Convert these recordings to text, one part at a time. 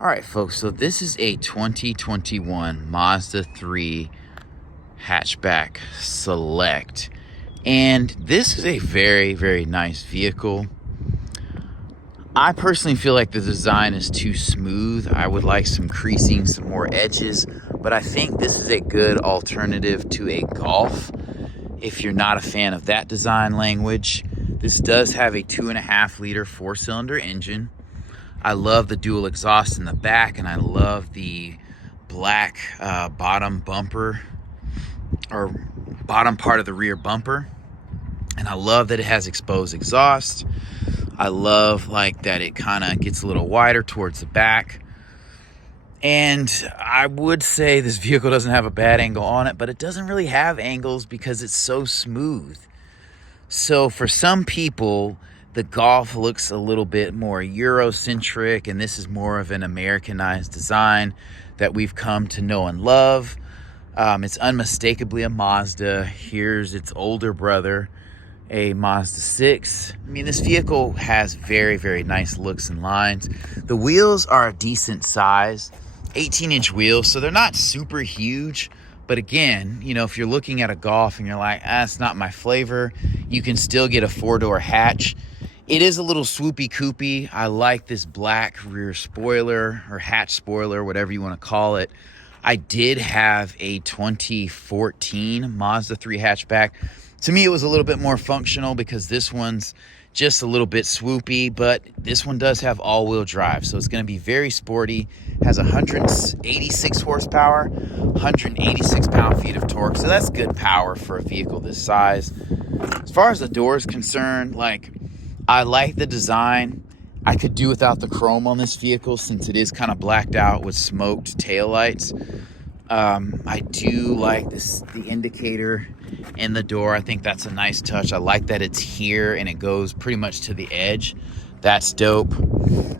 All right, folks, so this is a 2021 Mazda 3 Hatchback Select. And this is a very, very nice vehicle. I personally feel like the design is too smooth. I would like some creasing, some more edges, but I think this is a good alternative to a Golf if you're not a fan of that design language. This does have a 2.5-liter 4-cylinder engine. I love the dual exhaust in the back, and I love the black bottom bumper, or bottom part of the rear bumper. And I love that it has exposed exhaust. I love that it kind of gets a little wider towards the back. And I would say this vehicle doesn't have a bad angle on it, but it doesn't really have angles because it's so smooth. So for some people, the Golf looks a little bit more Eurocentric, and this is more of an Americanized design that we've come to know and love. It's unmistakably a Mazda. Here's its older brother, a Mazda 6. I mean, this vehicle has very, very nice looks and lines. The wheels are a decent size, 18-inch wheels, so they're not super huge. But again, if you're looking at a Golf and you're like, it's not my flavor, you can still get a 4-door hatch. It is a little swoopy coopy. I like this black rear spoiler or hatch spoiler, whatever you want to call it. I did have a 2014 Mazda 3 hatchback. To me, it was a little bit more functional because this one's just a little bit swoopy, but this one does have all-wheel drive, so it's going to be very sporty. Has 186 horsepower, 186 pound-feet of torque, so that's good power for a vehicle this size. As far as the door is concerned, I like the design. I could do without the chrome on this vehicle since it is kind of blacked out with smoked taillights. I do like the indicator in the door. I think that's a nice touch. I like that it's here and it goes pretty much to the edge. That's dope.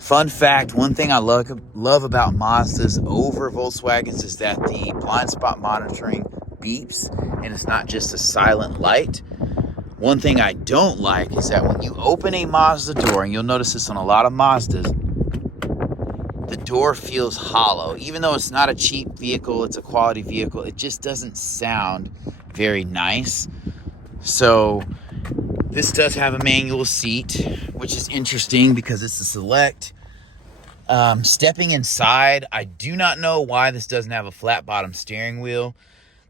Fun fact, one thing I love about Mazdas over Volkswagens is that the blind spot monitoring beeps and it's not just a silent light. One thing I don't like is that when you open a Mazda door, and you'll notice this on a lot of Mazdas, the door feels hollow. Even though it's not a cheap vehicle, it's a quality vehicle, it just doesn't sound very nice. So this does have a manual seat, which is interesting because it's a Select. Stepping inside, I do not know why this doesn't have a flat bottom steering wheel.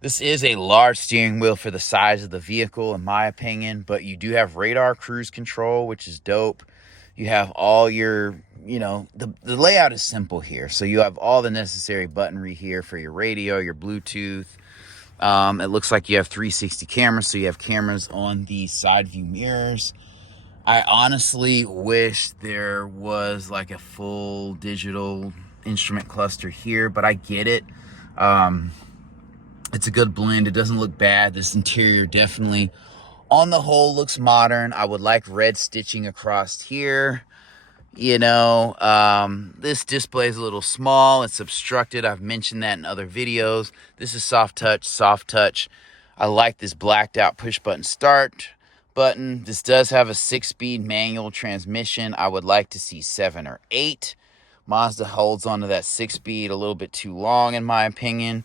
This is a large steering wheel for the size of the vehicle, in my opinion, but you do have radar cruise control, which is dope. You have all your, the layout is simple here. So you have all the necessary buttonry here for your radio, your Bluetooth. It looks like you have 360 cameras, so you have cameras on the side view mirrors. I honestly wish there was a full digital instrument cluster here, but I get it. It's a good blend. It doesn't look bad. This interior definitely, on the whole, looks modern. I would like red stitching across here. This display is a little small. It's obstructed. I've mentioned that in other videos. This is soft touch. I like this blacked out push button start button. This does have a 6-speed manual transmission. I would like to see 7 or 8. Mazda holds onto that 6-speed a little bit too long, in my opinion.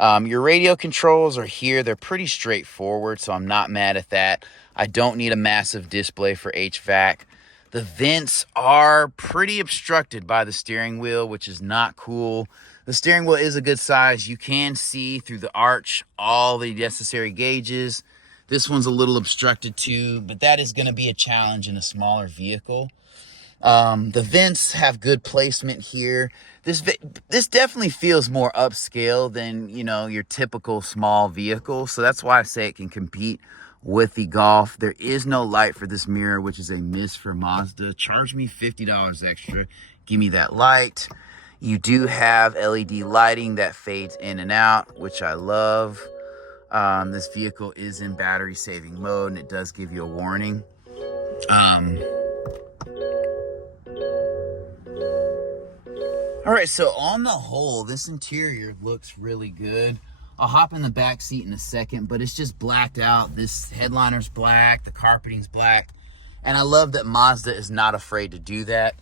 Your radio controls are here. They're pretty straightforward, so I'm not mad at that. I don't need a massive display for HVAC. The vents are pretty obstructed by the steering wheel, which is not cool. The steering wheel is a good size. You can see through the arch all the necessary gauges. This one's a little obstructed too, but that is going to be a challenge in a smaller vehicle. The vents have good placement here. This definitely feels more upscale than, your typical small vehicle. So that's why I say it can compete with the Golf. There is no light for this mirror, which is a miss for Mazda. Charge me $50 extra. Give me that light. You do have LED lighting that fades in and out, which I love. This vehicle is in battery saving mode, and it does give you a warning. All right, so on the whole, this interior looks really good. I'll hop in the back seat in a second, but it's just blacked out. This headliner's black, the carpeting's black, and I love that Mazda is not afraid to do that.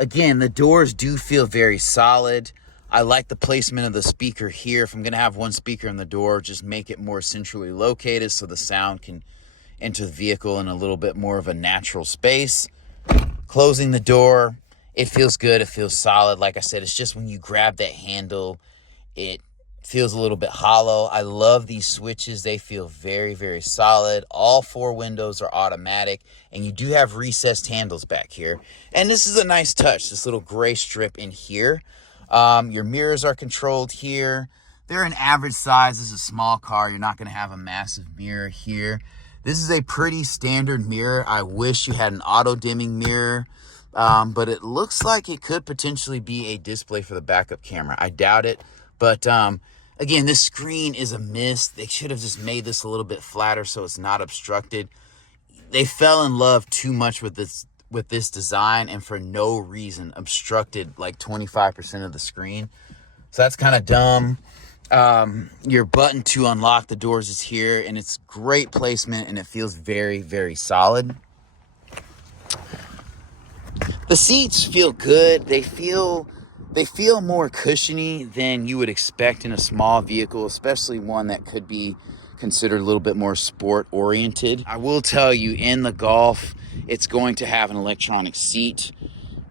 Again, the doors do feel very solid. I like the placement of the speaker here. If I'm going to have one speaker in the door, just make it more centrally located so the sound can enter the vehicle in a little bit more of a natural space. Closing the door, it feels good. It feels solid. Like I said, it's just when you grab that handle, it feels a little bit hollow. I love these switches. They feel very, very solid. All 4 windows are automatic, and you do have recessed handles back here. And this is a nice touch, this little gray strip in here. Your mirrors are controlled here. They're an average size. This is a small car. You're not going to have a massive mirror here. This is a pretty standard mirror. I wish you had an auto dimming mirror, but it looks like it could potentially be a display for the backup camera. I doubt it. But again, this screen is a miss. They should have just made this a little bit flatter so it's not obstructed. They fell in love too much with this design, and for no reason obstructed like 25% of the screen. So that's kind of dumb. Your button to unlock the doors is here, and it's great placement, and it feels very, very solid. The seats feel good. They feel more cushiony than you would expect in a small vehicle, especially one that could be considered a little bit more sport oriented. I will tell you, in the Golf, it's going to have an electronic seat,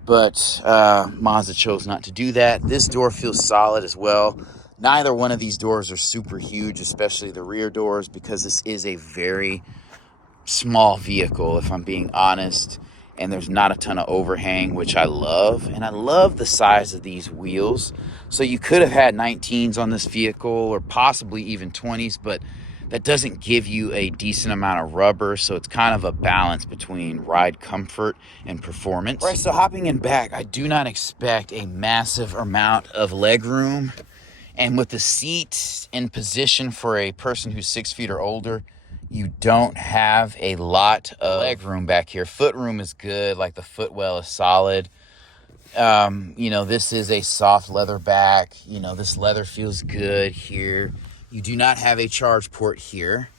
but Mazda chose not to do that. This door feels solid as well. Neither one of these doors are super huge, especially the rear doors, because this is a very small vehicle, if I'm being honest. And there's not a ton of overhang, which I love. And I love the size of these wheels. So you could have had 19s on this vehicle, or possibly even 20s, but that doesn't give you a decent amount of rubber. So it's kind of a balance between ride comfort and performance. All right, so hopping in back, I do not expect a massive amount of leg room. And with the seat in position for a person who's 6 feet or older, you don't have a lot of leg room back here. Foot room is good, like the footwell is solid. This is a soft leather back. This leather feels good here. You do not have a charge port here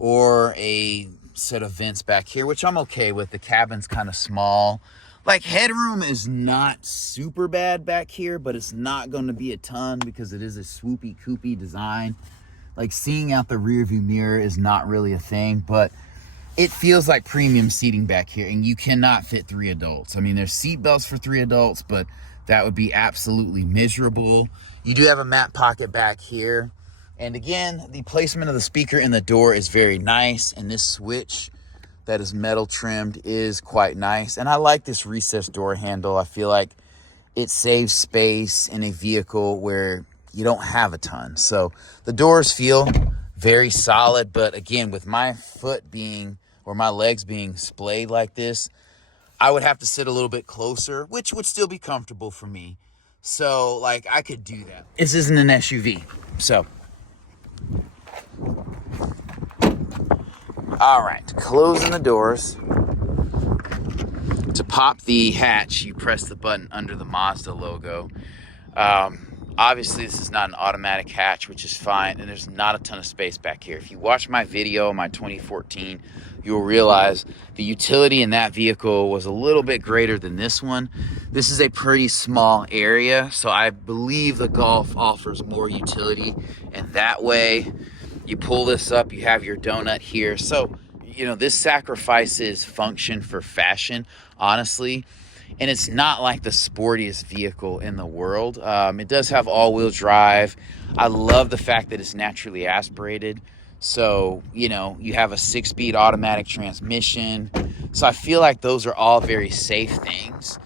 or a set of vents back here, which I'm okay with. The cabin's kind of small. Like, headroom is not super bad back here, but it's not going to be a ton because it is a swoopy, coopy design. Like, seeing out the rear view mirror is not really a thing, but it feels like premium seating back here, and you cannot fit 3 adults. I mean, there's seat belts for 3 adults, but that would be absolutely miserable. You do have a mat pocket back here. And again, the placement of the speaker in the door is very nice, and this switch that is metal trimmed is quite nice. And I like this recessed door handle. I feel like it saves space in a vehicle where you don't have a ton. So the doors feel very solid, but again, with my foot being, or my legs being splayed like this, I would have to sit a little bit closer, which would still be comfortable for me. So, like, I could do that. This isn't an SUV, so. All right, closing the doors. To pop the hatch, you press the button under the Mazda logo. Obviously, this is not an automatic hatch, which is fine, and there's not a ton of space back here. If you watch my video, my 2014, you'll realize the utility in that vehicle was a little bit greater than this one. This is a pretty small area, so I believe the Golf offers more utility, and that way, you pull this up, you have your donut here. So, this sacrifices function for fashion, honestly. And it's not like the sportiest vehicle in the world. It does have all-wheel drive. I love the fact that it's naturally aspirated. So, you have a 6-speed automatic transmission. So I feel like those are all very safe things.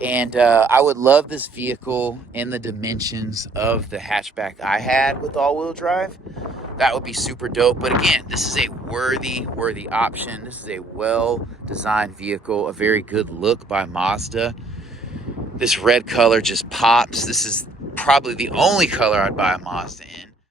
And I would love this vehicle in the dimensions of the hatchback I had with all-wheel drive. That would be super dope. But again, this is a worthy option. This is a well-designed vehicle, a very good look by Mazda. This red color just pops. This is probably the only color I'd buy a Mazda in.